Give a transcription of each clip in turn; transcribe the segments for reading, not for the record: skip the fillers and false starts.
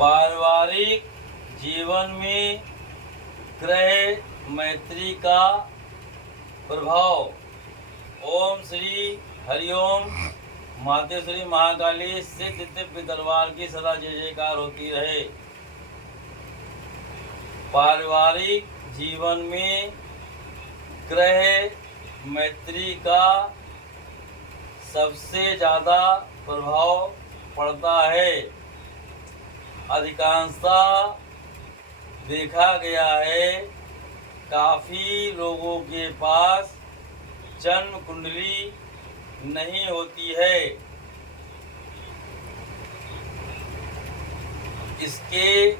पारिवारिक जीवन में ग्रह मैत्री का प्रभाव। ओम श्री हरिओम। मातेश्वरी महाकाली सिद्ध दिव्य दरबार की सदा जय जयकार होती रहे। पारिवारिक जीवन में ग्रह मैत्री का सबसे ज़्यादा प्रभाव पड़ता है। अधिकांशतः देखा गया है काफ़ी लोगों के पास जन्म कुंडली नहीं होती है। इसके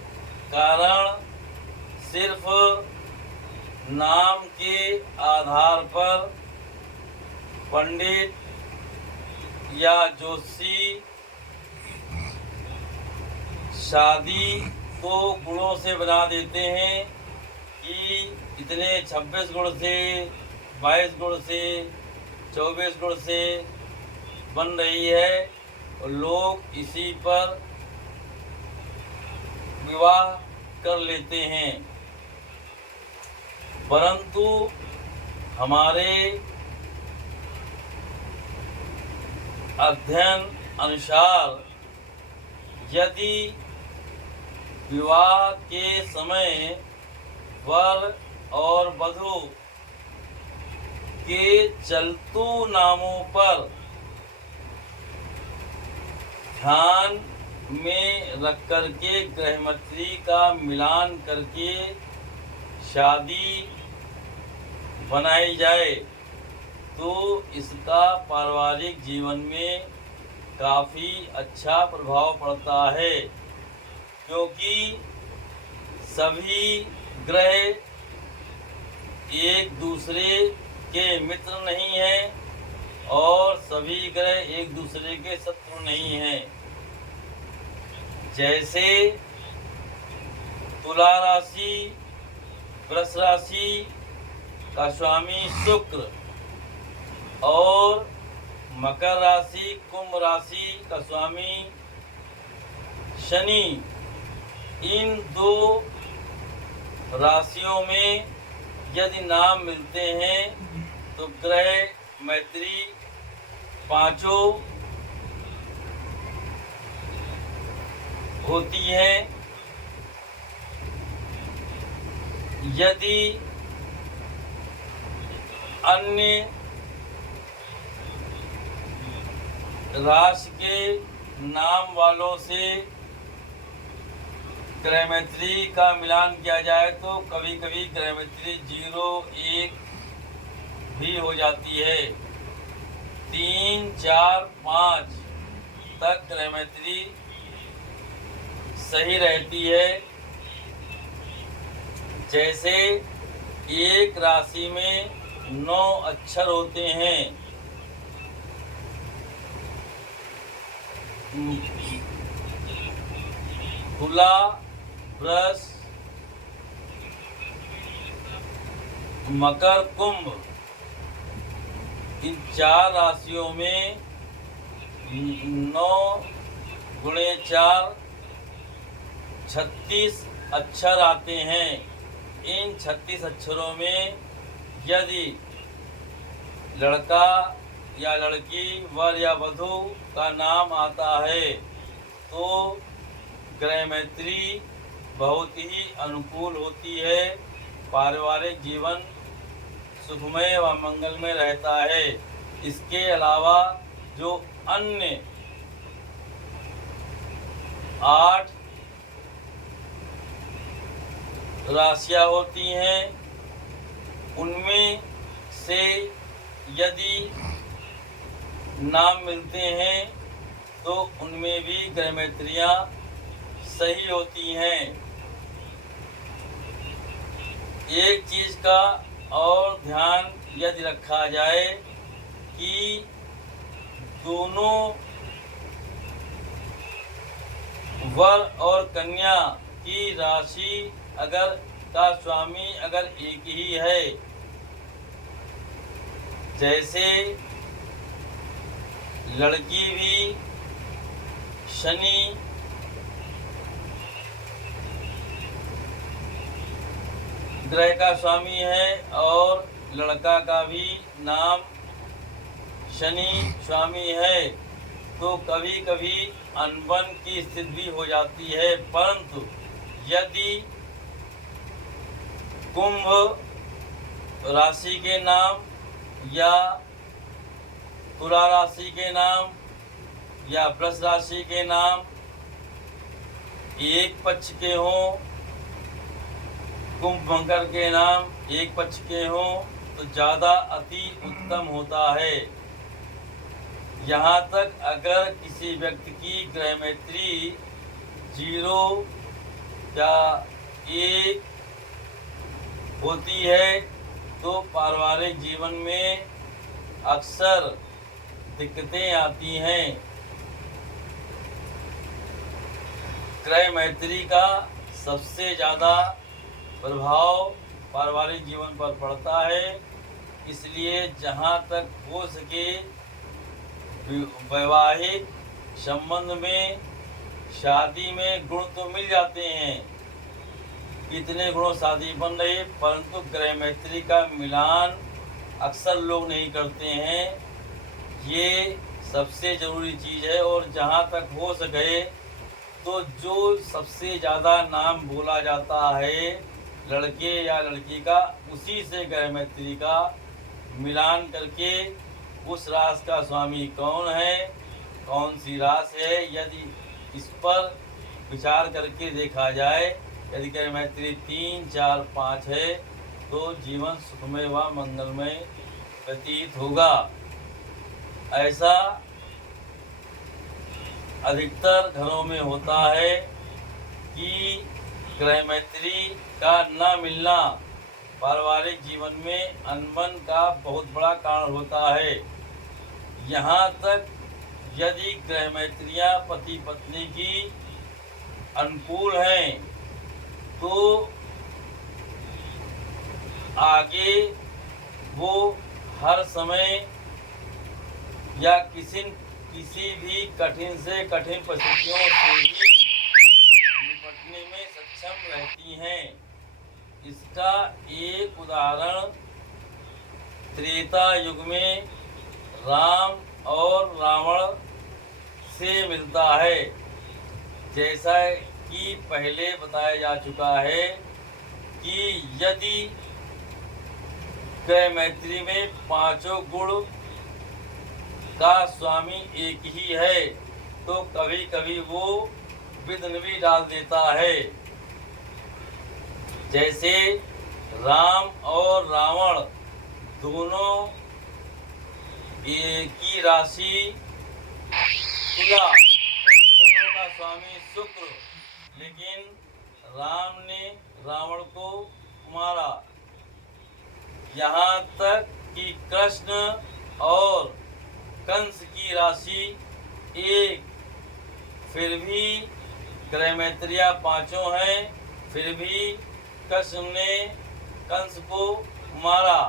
कारण सिर्फ नाम के आधार पर पंडित या ज्योतिषी शादी तो गुणों से बना देते हैं कि इतने 26 गुण से, 22 गुण से, 24 गुण से बन रही है और लोग इसी पर विवाह कर लेते हैं। परंतु हमारे अध्ययन अनुसार यदि विवाह के समय वर और वधू के चलतू नामों पर ध्यान में रख करके ग्रहमैत्री का मिलान करके शादी बनाई जाए तो इसका पारिवारिक जीवन में काफ़ी अच्छा प्रभाव पड़ता है, क्योंकि सभी ग्रह एक दूसरे के मित्र नहीं हैं और सभी ग्रह एक दूसरे के शत्रु नहीं हैं। जैसे तुला राशि वृष राशि का स्वामी शुक्र और मकर राशि कुंभ राशि का स्वामी शनि, इन दो राशियों में यदि नाम मिलते हैं तो ग्रह मैत्री पांचों होती है। यदि अन्य राशि के नाम वालों से ग्रहमैत्री का मिलान किया जाए तो कभी कभी ग्रहमैत्री 0, 1 भी हो जाती है। 3, 4, 5 तक ग्रहमैत्री सही रहती है। जैसे एक राशि में 9 अक्षर होते हैं। तुला, वृष, मकर, कुंभ, इन 4 राशियों में 9 गुणे 4 36 अक्षर आते हैं। इन 36 अक्षरों में यदि लड़का या लड़की, वर या वधू का नाम आता है तो ग्रहमैत्री बहुत ही अनुकूल होती है। पारिवारिक जीवन सुखमय व मंगलमय रहता है। इसके अलावा जो अन्य 8 राशियां होती हैं उनमें से यदि नाम मिलते हैं तो उनमें भी ग्रहमैत्रियां सही होती हैं। एक चीज़ का और ध्यान यदि रखा जाए कि दोनों वर और कन्या की राशि अगर का स्वामी अगर एक ही है, जैसे लड़की भी शनि ग्रह का स्वामी है और लड़का का भी नाम शनि स्वामी है, तो कभी कभी अनबन की स्थिति भी हो जाती है। परंतु यदि कुंभ राशि के नाम या तुला राशि के नाम या वृष राशि के नाम एक पक्ष के हों, कुंभ मकर के नाम एक पक्ष के हों, तो ज़्यादा अति उत्तम होता है। यहाँ तक अगर किसी व्यक्ति की ग्रह मैत्री 0 या 1 होती है तो पारिवारिक जीवन में अक्सर दिक्कतें आती हैं। ग्रह मैत्री का सबसे ज़्यादा प्रभाव पारिवारिक जीवन पर पड़ता है, इसलिए जहाँ तक हो सके वैवाहिक संबंध में, शादी में गुण तो मिल जाते हैं, इतने गुणों शादी बन रही, परंतु ग्रह मैत्री का मिलान अक्सर लोग नहीं करते हैं। ये सबसे ज़रूरी चीज़ है। और जहाँ तक हो सके तो जो सबसे ज़्यादा नाम बोला जाता है लड़के या लड़की का, उसी से ग्रह मैत्री का मिलान करके उस राशि का स्वामी कौन है, कौन सी राशि है, यदि इस पर विचार करके देखा जाए, यदि ग्रह मैत्री 3, 4, 5 है तो जीवन सुखमय व मंगलमय व्यतीत होगा। ऐसा अधिकतर घरों में होता है कि ग्रह मैत्री का न मिलना पारिवारिक जीवन में अनबन का बहुत बड़ा कारण होता है। यहाँ तक यदि ग्रह मैत्रियाँ पति पत्नी की अनुकूल हैं तो आगे वो हर समय या किसी भी कठिन से कठिन परिस्थितियों से ही निपटने में सक्षम रहती हैं। इसका एक उदाहरण त्रेता युग में राम और रावण से मिलता है। जैसा कि पहले बताया जा चुका है कि यदि ग्रह मैत्री में 5 गुण का स्वामी एक ही है तो कभी कभी वो विघ्न भी डाल देता है। जैसे राम और रावण दोनों एक ही राशि तुला और दोनों का स्वामी शुक्र, लेकिन राम ने रावण को मारा। यहाँ तक कि कृष्ण और कंस की राशि एक, फिर भी ग्रह मैत्रियाँ 5 हैं, फिर भी कृष्ण ने कंस को मारा।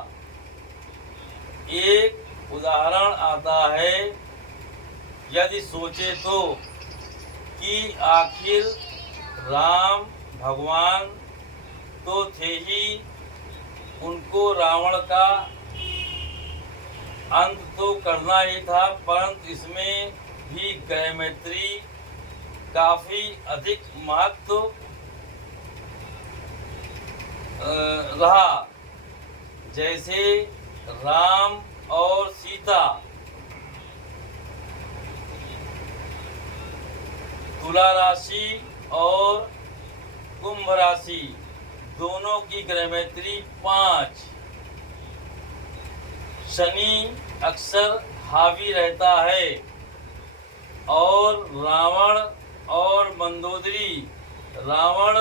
एक उदाहरण आता है, यदि सोचे तो, कि आखिर राम भगवान तो थे ही, उनको रावण का अंत तो करना ही था, परंतु इसमें भी ग्रह मैत्री काफी अधिक महत्व रहा। जैसे राम और सीता तुला राशि और कुंभ राशि दोनों की ग्रह मैत्री 5। शनि अक्सर हावी रहता है और रावण और मंदोदरी, रावण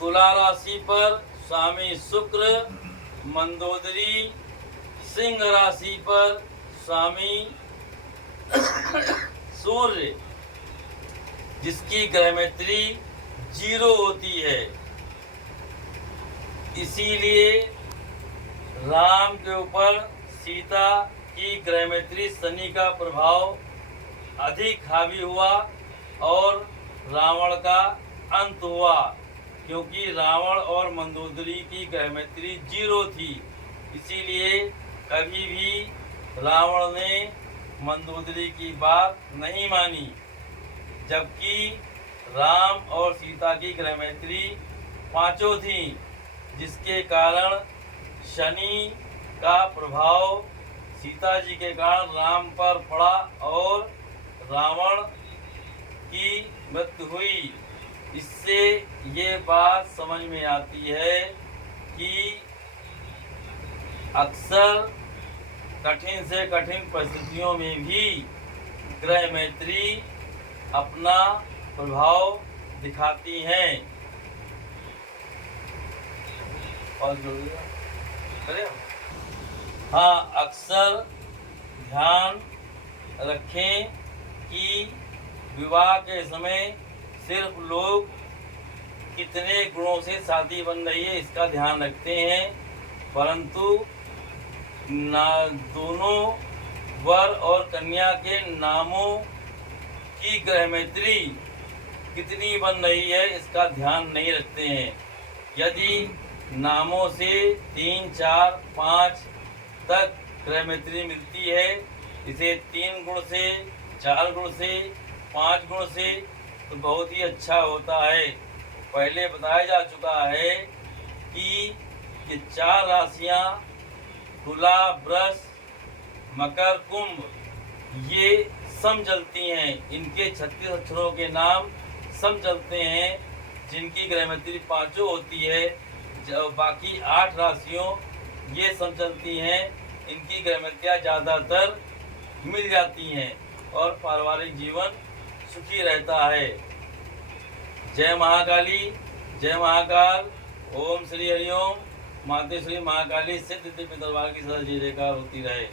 तुला राशि पर स्वामी शुक्र, मंदोदरी सिंह राशि पर स्वामी सूर्य, जिसकी ग्रह मैत्री 0 होती है। इसीलिए राम के ऊपर सीता की ग्रह मैत्री शनि का प्रभाव अधिक हावी हुआ और रावण का अंत हुआ। क्योंकि रावण और मंदोदरी की ग्रहमैत्री 0 थी, इसीलिए कभी भी रावण ने मंदोदरी की बात नहीं मानी। जबकि राम और सीता की ग्रहमैत्री 5 थी, जिसके कारण शनि का प्रभाव सीता जी के कारण राम पर पड़ा और रावण की मृत्यु हुई। इससे ये बात समझ में आती है कि अक्सर कठिन से कठिन परिस्थितियों में भी ग्रह मैत्री अपना प्रभाव दिखाती हैं। और करें? हाँ, अक्सर ध्यान रखें कि विवाह के समय सिर्फ लोग कितने गुणों से शादी बन रही है इसका ध्यान रखते हैं, परंतु दोनों वर और कन्या के नामों की ग्रहमैत्री कितनी बन रही है इसका ध्यान नहीं रखते हैं। यदि नामों से 3, 4, 5 तक ग्रहमैत्री मिलती है, इसे 3 गुण से, 4 गुण से, 5 गुण से, तो बहुत ही अच्छा होता है। पहले बताया जा चुका है कि ये 4 राशियां तुला, वृष, मकर, कुंभ ये सम चलती हैं। इनके 36 अक्षरों के नाम सम चलते हैं, जिनकी ग्रहमैत्री 5 होती है। बाकी 8 राशियों ये सम चलती हैं, इनकी ग्रहमैत्रियाँ ज़्यादातर मिल जाती हैं और पारिवारिक जीवन सुखी रहता है। जय महाकाली, जय महाकाल। ओम श्री हरिओम। माते श्री महाकाली सिद्ध दिव्य दरबार की सदा जय जयकार होती रहे।